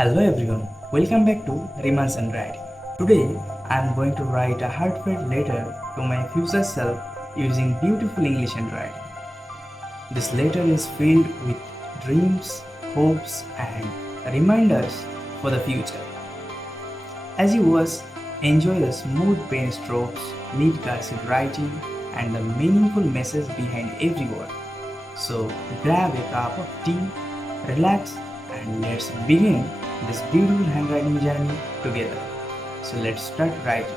Hello everyone, welcome back to Riman's Handwriting. Today I am going to write a heartfelt letter to my future self using beautiful English handwriting. This letter is filled with dreams, hopes, and reminders for the future. As you was enjoy the smooth pen strokes, neat cursive writing, and the meaningful message behind every word. So grab a cup of tea, relax, and let's begin this beautiful handwriting journey together. So let's start writing.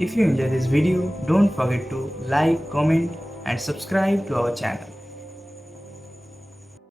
If you enjoy this video, don't forget to like, comment and subscribe to our channel.